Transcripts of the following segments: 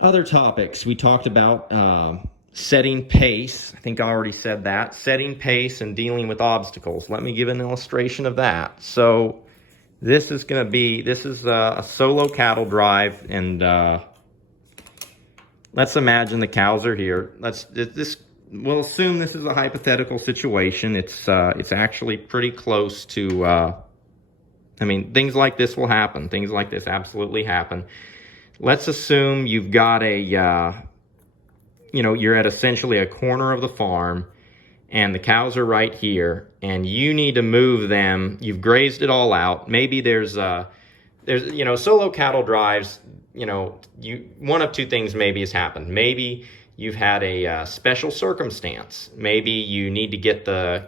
Other topics, we talked about setting pace. I think I already said that. Setting pace and dealing with obstacles. Let me give an illustration of that. So this is a solo cattle drive, and let's imagine the cows are here. We'll assume this is a hypothetical situation. It's actually pretty close to, I mean, things like this will happen. Things like this absolutely happen. Let's assume you've got you're at essentially a corner of the farm, and the cows are right here, and you need to move them. You've grazed it all out. Maybe there's solo cattle drives, one of two things maybe has happened. Maybe you've had a special circumstance. Maybe you need to get the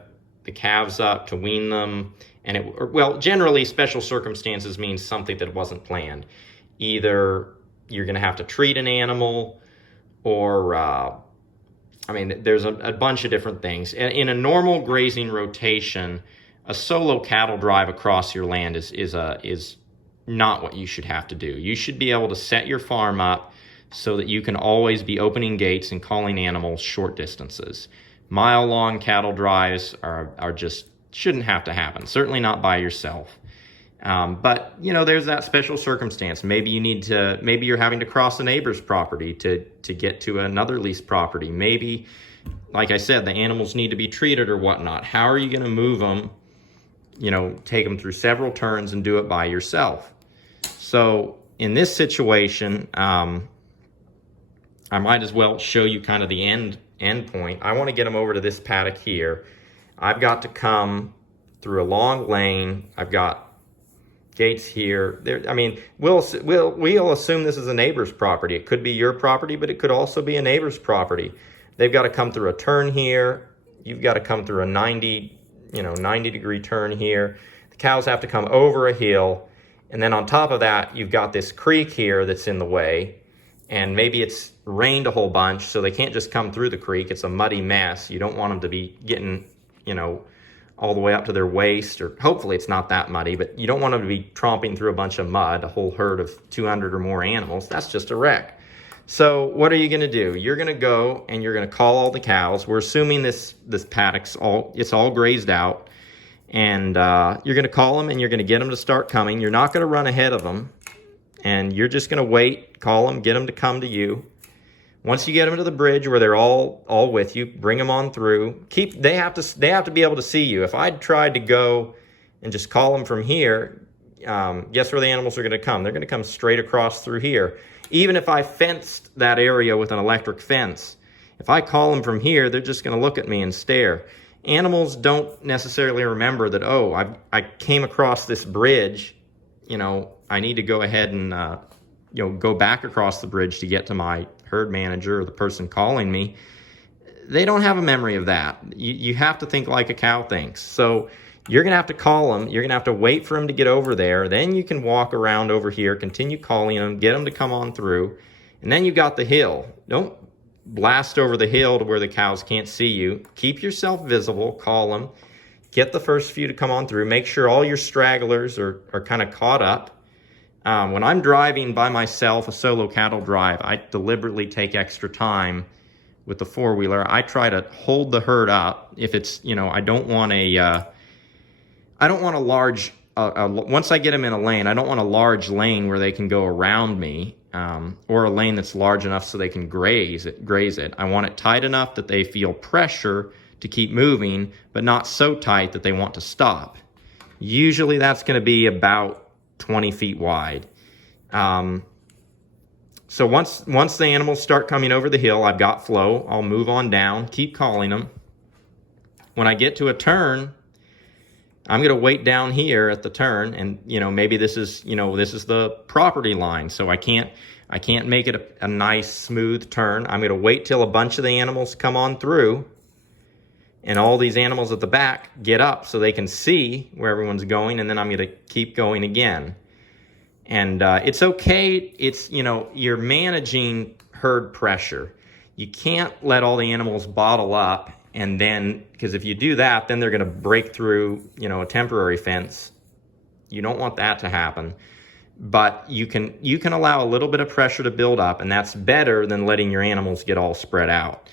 calves up to wean them, and generally special circumstances means something that wasn't planned. Either you're going to have to treat an animal, or there's a bunch of different things. In a normal grazing rotation, a solo cattle drive across your land is not what you should have to do. You should be able to set your farm up so that you can always be opening gates and calling animals short distances. Mile-long cattle drives are just shouldn't have to happen. Certainly not by yourself. But there's that special circumstance. Maybe you're having to cross a neighbor's property to get to another leased property. Maybe, like I said, the animals need to be treated or whatnot. How are you going to move them? Take them through several turns and do it by yourself. So in this situation, I might as well show you kind of the end point. I want to get them over to this paddock here. I've got to come through a long lane. I've got gates here. We'll assume this is a neighbor's property. It could be your property, but it could also be a neighbor's property. They've got to come through a turn here. You've got to come through a 90 degree turn here. The cows have to come over a hill, and then on top of that, you've got this creek here that's in the way, and maybe it's rained a whole bunch, so they can't just come through the creek. It's a muddy mess. You don't want them to be getting, all the way up to their waist, or hopefully it's not that muddy, but you don't want them to be tromping through a bunch of mud, a whole herd of 200 or more animals. That's just a wreck. So what are you going to do? You're going to go and you're going to call all the cows. We're assuming this paddock's all grazed out, and you're going to call them and you're going to get them to start coming. You're not going to run ahead of them, and you're just going to wait, call them, get them to come to you. Once you get them to the bridge where they're all with you, bring them on through. They have to be able to see you. If I'd tried to go and just call them from here, guess where the animals are going to come? They're going to come straight across through here. Even if I fenced that area with an electric fence, if I call them from here, they're just going to look at me and stare. Animals don't necessarily remember that, I came across this bridge, I need to go ahead and go back across the bridge to get to my herd manager or the person calling me. They don't have a memory of that. You have to think like a cow thinks. So you're going to have to call them. You're going to have to wait for them to get over there. Then you can walk around over here, continue calling them, get them to come on through. And then you got the hill. Don't blast over the hill to where the cows can't see you. Keep yourself visible, call them, get the first few to come on through. Make sure all your stragglers are kind of caught up. When I'm driving by myself, a solo cattle drive, I deliberately take extra time with the four-wheeler. I try to hold the herd up. If it's, I don't want a large, once I get them in a lane, I don't want a large lane where they can go around me, or a lane that's large enough so they can graze it. I want it tight enough that they feel pressure to keep moving, but not so tight that they want to stop. Usually that's going to be about 20 feet wide. So once the animals start coming over the hill, I've got flow. I'll move on down, keep calling them. When I get to a turn, I'm going to wait down here at the turn, and maybe this is the property line, so I can't make it a nice smooth turn. I'm going to wait till a bunch of the animals come on through, and all these animals at the back get up so they can see where everyone's going, and then I'm going to keep going again. And it's okay. It's, you're managing herd pressure. You can't let all the animals bottle up, and then, because if you do that, then they're going to break through, a temporary fence. You don't want that to happen. but you can allow a little bit of pressure to build up, and that's better than letting your animals get all spread out.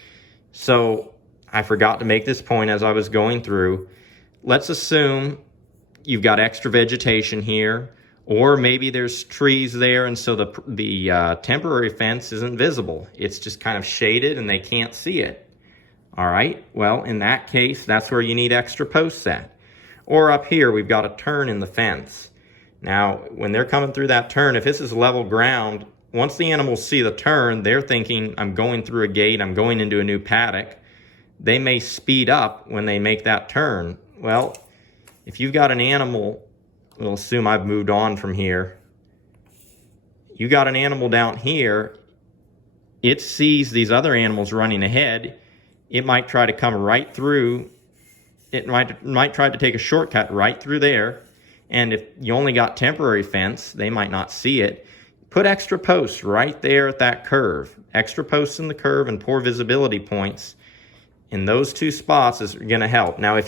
So I forgot to make this point as I was going through. Let's assume you've got extra vegetation here, or maybe there's trees there, and so the temporary fence isn't visible. It's just kind of shaded and they can't see it. All right, well, in that case, that's where you need extra posts at. Or up here, we've got a turn in the fence. Now, when they're coming through that turn, if this is level ground, once the animals see the turn, they're thinking, I'm going through a gate, I'm going into a new paddock. They may speed up when they make that turn. Well, if you've got an animal, we'll assume I've moved on from here. You got an animal down here, it sees these other animals running ahead. It might try to come right through. It might try to take a shortcut right through there. And if you only got temporary fence, they might not see it. Put extra posts right there at that curve. Extra posts in the curve and poor visibility points in those two spots is going to help. Now, if you